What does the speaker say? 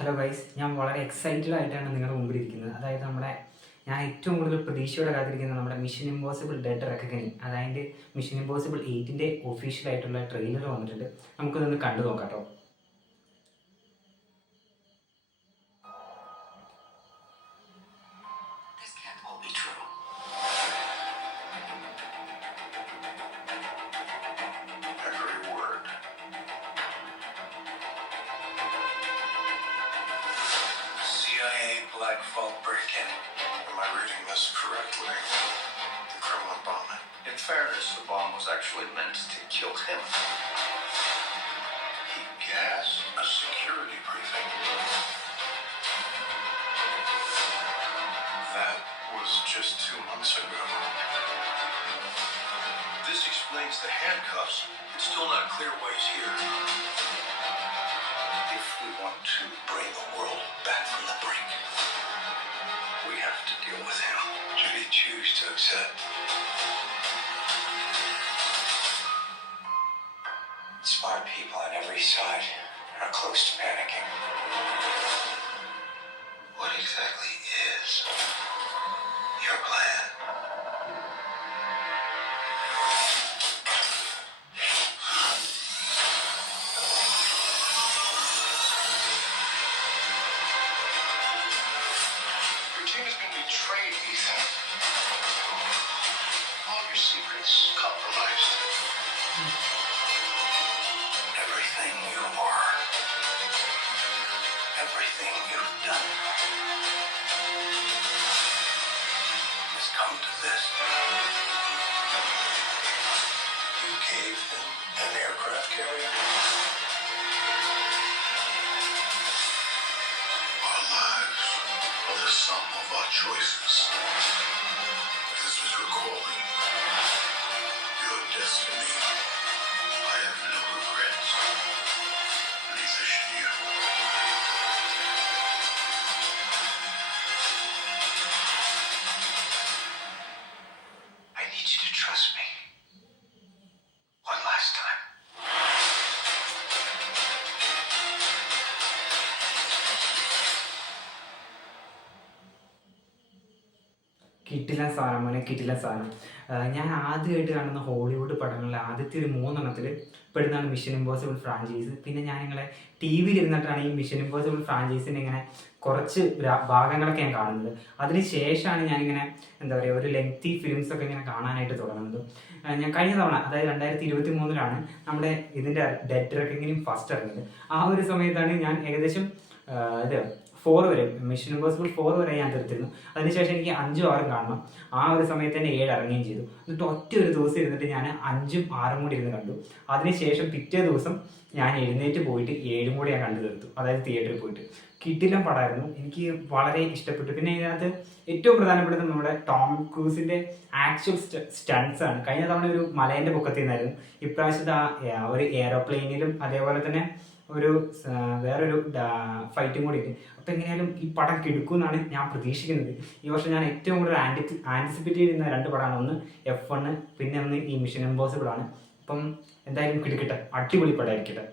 Hello guys, ഞാൻ വളരെ എക്സൈറ്റഡ് ആയിട്ടാണ് നിങ്ങളുടെ മുമ്പിൽ ഇരിക്കുന്നത്. അതായത് ഞാൻ ഏറ്റവും കൂടുതൽ പ്രതീക്ഷയോടെ കാത്തിരിക്കുന്ന നമ്മുടെ മിഷൻ ഇമ്പോസിബിൾ ഡെഡ് റെക്കഗ്നിങ്, അതായത് മിഷൻ ഇമ്പോസിബിൾ 8ൻ്റെ ഒഫീഷ്യലായിട്ടുള്ള ട്രെയിലർ വന്നിട്ടുണ്ട്. നമുക്കിതൊന്ന് കണ്ടു നോക്കാം കേട്ടോ. Black Vault break-in. Am I reading this correctly? The criminal bombing. In fairness, the bomb was actually meant to kill him. He gassed a security briefing. That was just 2 months ago. This explains the handcuffs. It's still not clear why he's here. If we want to bring the world back from the brink, we have to deal with him. Should he choose to accept? Smart people on every side are close to panicking. What exactly is your plan? Betrayed, Ethan. All your secrets compromised. Everything you are, everything you've done has come to this. You gave him an aircraft carrier. Our lives are the sum of our choices. This is recalling your destiny. I have no regrets. Neither should you. I need you to trust me. One last time. കിടിലൻ സാധനം മോനെ, കിടിലൻ സാധനം. ഞാൻ ആദ്യമായിട്ട് കാണുന്ന ഹോളിവുഡ് പടങ്ങളിൽ ആദ്യത്തെ ഒരു 3 എണ്ണത്തിൽ പെടുന്നതാണ് മിഷൻ ഇമ്പോസിബിൾ ഫ്രാഞ്ചൈസ്. പിന്നെ ഞാൻ നിങ്ങളെ ടി വിയിൽ ഇരുന്നിട്ടാണ് ഈ മിഷൻ ഇമ്പോസിബിൾ ഫ്രാഞ്ചൈസിൻ്റെ ഇങ്ങനെ കുറച്ച് ഭാഗങ്ങളൊക്കെ ഞാൻ കാണുന്നത്. അതിന് ശേഷമാണ് ഞാനിങ്ങനെ എന്താ പറയുക, ഒരു ലെങ്തി ഫിലിംസൊക്കെ ഇങ്ങനെ കാണാനായിട്ട് തുടങ്ങുന്നത്. ഞാൻ കഴിഞ്ഞ തവണ, അതായത് 2023 നമ്മുടെ ഇതിൻ്റെ ഡെഡ് റെക്കഗ്നിങ് ഫസ്റ്റ് ഇറങ്ങിയത്. ആ ഒരു സമയത്താണ് ഞാൻ ഏകദേശം 4 വരെ, മിഷൻ ഇമ്പോസിബിൾ 4 വരെ ഞാൻ തീർത്തിരുന്നു. അതിനുശേഷം എനിക്ക് 5ഉം 6ഉം കാണണം. ആ ഒരു സമയത്ത് തന്നെ 7 ഇറങ്ങുകയും ചെയ്തു. എന്നിട്ട് ഒറ്റ ഒരു ദിവസം ഇരുന്നിട്ട് ഞാൻ 5ഉം 6ഉം കൂടി ഇരുന്ന് കണ്ടു. അതിനുശേഷം പിറ്റേ ദിവസം ഞാൻ എഴുന്നേറ്റ് പോയിട്ട് 7ഉം കൂടി ഞാൻ കണ്ടു തീർത്തു, അതായത് തിയേറ്ററിൽ പോയിട്ട്. കിടിലൻ പടമായിരുന്നു, എനിക്ക് വളരെ ഇഷ്ടപ്പെട്ടു. പിന്നെ ഇതിനകത്ത് ഏറ്റവും പ്രധാനപ്പെട്ടത് നമ്മുടെ ടോം ക്രൂസിൻ്റെ ആക്ച്വൽ സ്റ്റൺസ് ആണ്. കഴിഞ്ഞ തവണ ഒരു മലേൻ്റെ പൊക്കത്തിൽ നിന്നായിരുന്നു, ഇപ്രാവശ്യത്തെ ഒരു എയറോപ്ലെയിനിലും അതേപോലെ തന്നെ വേറൊരു ഫൈറ്റും കൂടി ഉണ്ട്. അപ്പോൾ എങ്ങനെയാലും ഈ പടം കിടക്കുമെന്നാണ് ഞാൻ പ്രതീക്ഷിക്കുന്നത്. ഈ വർഷം ഞാൻ ഏറ്റവും കൂടുതൽ ആൻറ്റിസിപ്പേറ്റ് ചെയ്യുന്ന 2 പടമാണ്. ഒന്ന് F1, പിന്നെ ഒന്ന് ഈ മിഷൻ ഇമ്പോസിബിൾ ആണ്. അപ്പം എന്തായാലും കിടക്കട്ടെ, അടിപൊളി പടമായിരിക്കട്ടെ.